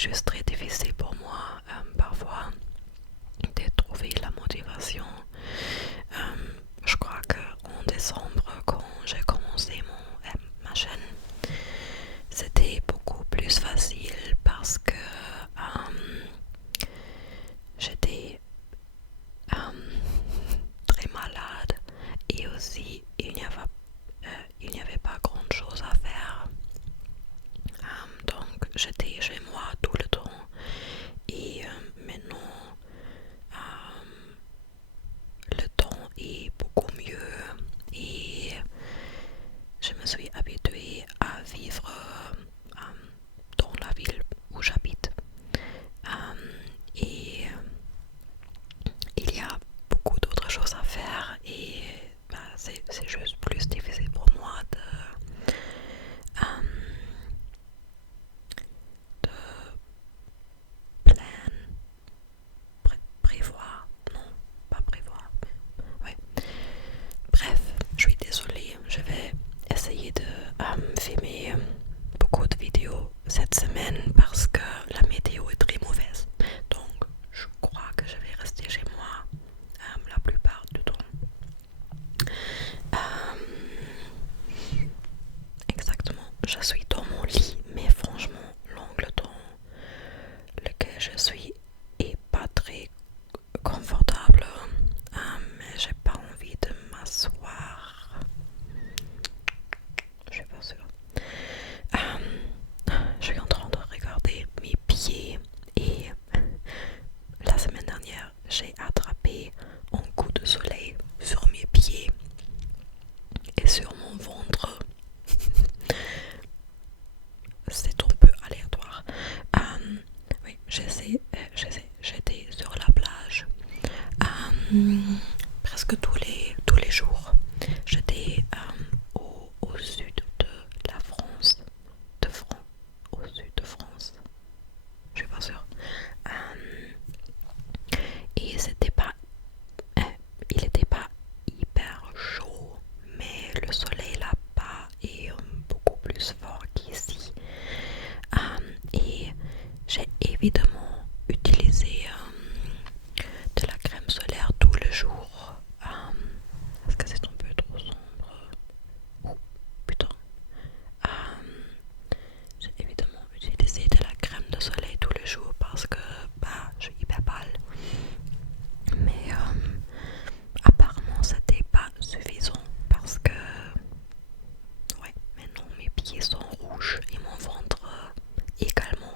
juste très difficile pour moi parfois de trouver la motivation. Je crois qu'en décembre, quand j'ai commencé ma chaîne, c'était beaucoup plus facile parce que j'étais très malade et aussi il n'y avait pas grand chose à faire. Donc j'étais chez moi tout le temps et maintenant le temps est beaucoup mieux et je me suis habituée à vivre dans la ville où j'habite. Et il y a beaucoup d'autres choses à faire et c'est juste plus difficile pour moi de prévoir, non, pas prévoir, mais ouais. Bref, je suis désolée, je vais essayer de filmer beaucoup de vidéos cette semaine parce que la météo est très mauvaise. Donc, je crois que je vais rester chez moi la plupart du temps. Exactement, je suis dans mon lit, mais franchement, l'angle dans lequel je suis est pas très confortable. Mais j'ai pas envie de m'asseoir. Je suis pas sûre. Je suis en train de regarder mes pieds et la semaine dernière, j'ai attrapé un coup de soleil sur mes pieds et sur mon ventre. C'est un peu aléatoire. Oui, j'étais sur la plage presque tous les jours. J'étais au sud de la France, au sud de France. Je suis pas sûre. Et il n'était pas hyper chaud, mais le soleil là-bas est beaucoup plus fort qu'ici. Et j'ai évidemment utilisé de la crème solaire tout le jour. Est-ce que c'est un peu trop sombre? Oh putain. J'ai évidemment utilisé de la crème de soleil tous les jours parce que je suis hyper pâle. Mais apparemment c'était pas suffisant parce que ouais, maintenant mes pieds sont rouges et mon ventre également.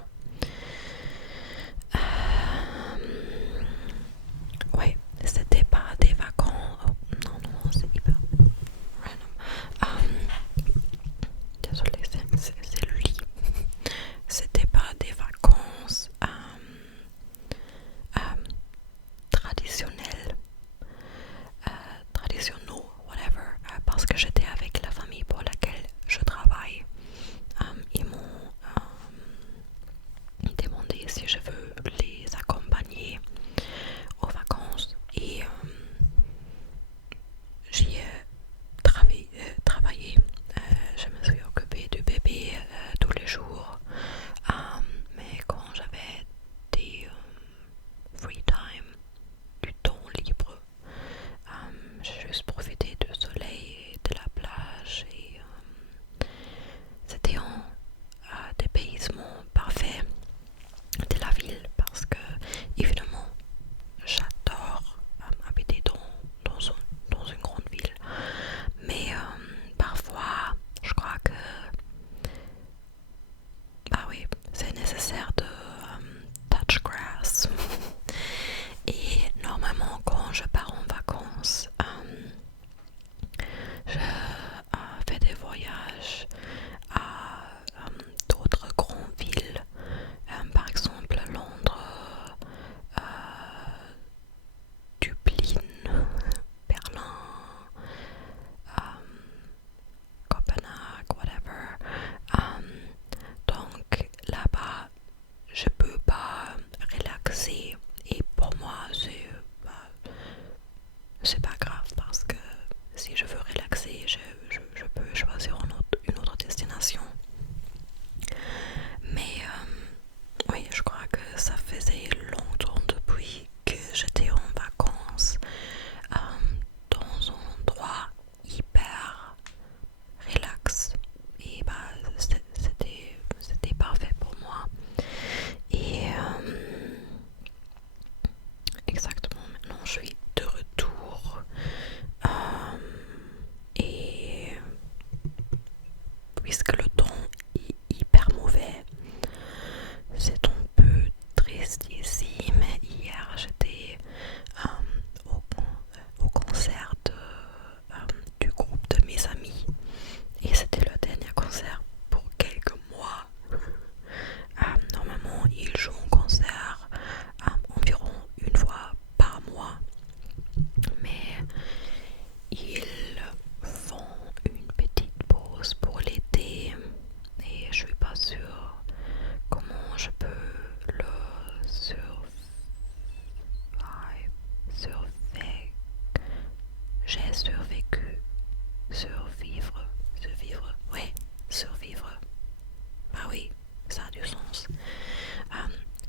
ça a du sens.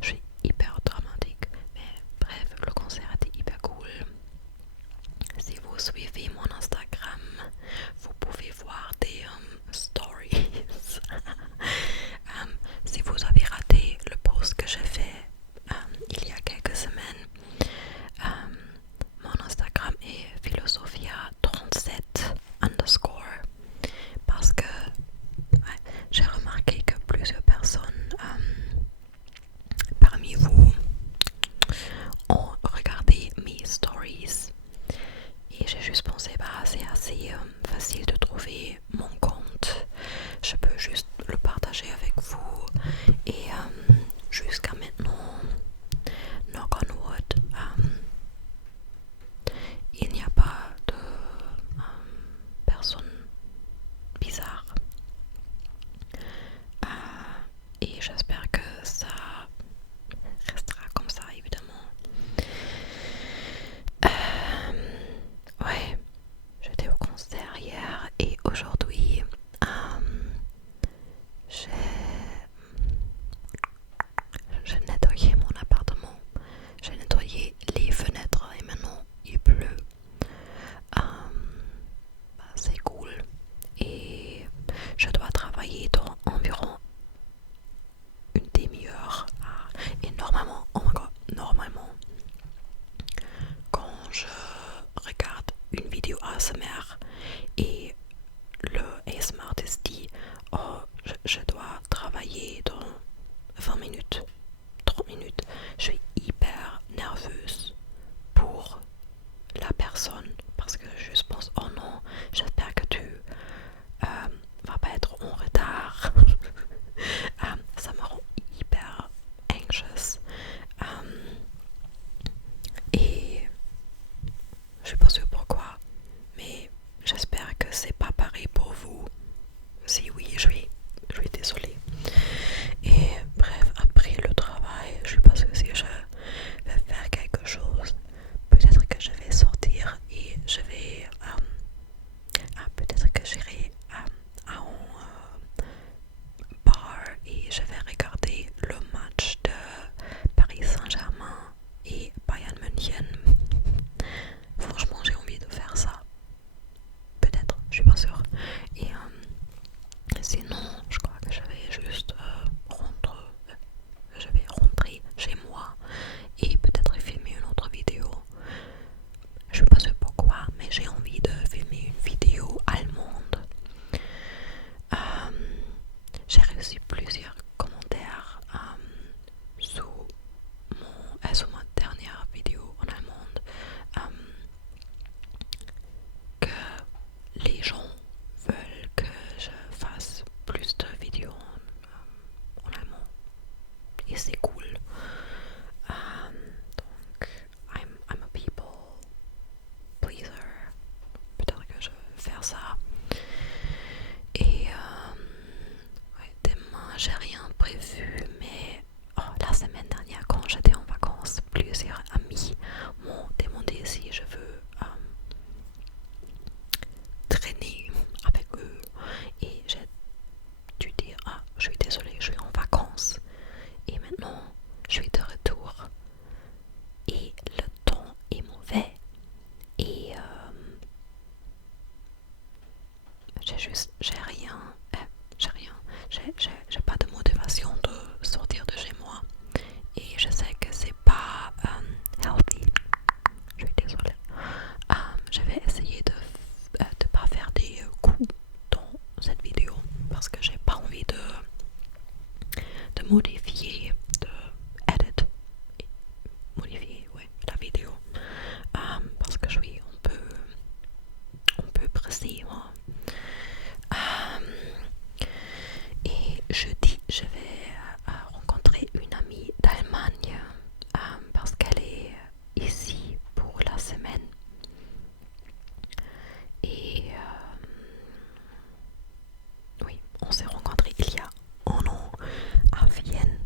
Je suis hyper dramatique, mais bref, le concert était hyper cool. Si vous suivez mon Instagram, vous pouvez voir des stories. Si vous avez raté le post que j'ai fait il y a quelques semaines, mon Instagram est philosophia37 underscore, parce que j'ai remarqué que plusieurs personnes parmi vous ont regardé mes stories et j'ai juste pensé c'est assez facile de trouver mon compte, je peux juste le partager avec vous. Et jusqu'à maintenant, knock on wood, il n'y a pas de personnes bizarres. Et j'espère que ça restera comme ça, évidemment. Ouais, j'étais au concert hier et aujourd'hui j'ai nettoyé mon appartement, j'ai nettoyé les fenêtres et maintenant il pleut. C'est cool et je dois travailler dans environ une demi-heure. Et normalement, oh my god, normalement, quand je regarde une vidéo ASMR et le ASMR artiste dit oh je dois travailler dans 20 minutes, 30 minutes, je suis hyper nerveuse pour la personne parce que je pense oh non, j'espère que tu va pas être en retard. Ça me rend hyper anxious. Et je suis pas sûre pourquoi, mais j'espère que c'est pas pareil pour vous. Si oui, je suis désolée. Et bref, après le travail, je suis pas sûre si je vais faire quelque chose. Peut-être que je vais sortir et je vais peut-être que j'irai à un bar et je vais regarder le match de Paris Saint-Germain et Bayern München. Franchement, j'ai envie de faire ça. Peut-être, je suis pas sûre. Et sinon, je crois que je vais juste je vais rentrer chez moi et peut-être filmer une autre vidéo. Je sais pas sûre pourquoi, mais j'ai envie de filmer une vidéo allemande. J'ai reçu plusieurs commentaires sous ma dernière vidéo en allemande que les gens veulent que je fasse plus de vidéos en allemand et c'est cool. Donc I'm a people pleaser. Peut-être que je vais faire ça. Et demain j'ai rien prévu, mais la semaine dernière quand j'étais en vacances, plusieurs amis m'ont demandé si je veux traîner avec eux et j'ai dû dire je suis désolée, je suis en vacances et maintenant je suis de retour et le temps est mauvais et j'ai pas de motivation de sortir de chez moi et je sais que c'est pas healthy. Je suis désolée. Je vais essayer de pas faire des coups dans cette vidéo parce que j'ai pas envie de modifier, de edit, modifier la vidéo parce que je suis un peu pressée moi. Et jeudi, je vais rencontrer une amie d'Allemagne parce qu'elle est ici pour la semaine. Et oui, on s'est rencontrés il y a un an à Vienne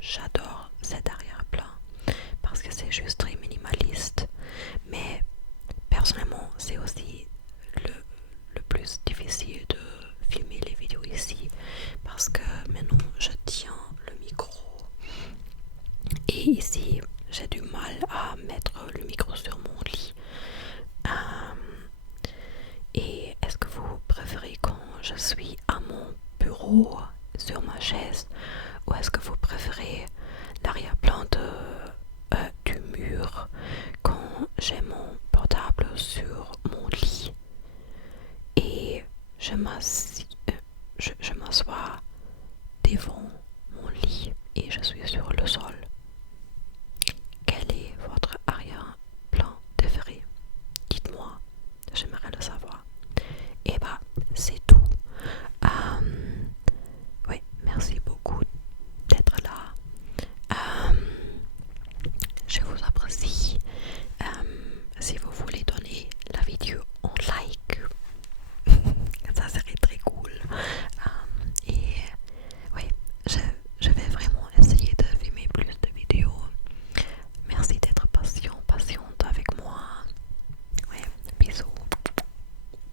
j'adore cet arrière-plan parce que c'est juste très minimaliste. Mais personnellement, c'est aussi le plus difficile de filmer les vidéos ici parce que maintenant je tiens le micro et ici j'ai du mal à mettre le micro sur mon lit. Et est-ce que vous préférez quand je suis à mon bureau sur ma chaise ou est-ce que vous préférez l'arrière-plan du mur quand j'ai mon portable sur mon lit et je m'assois devant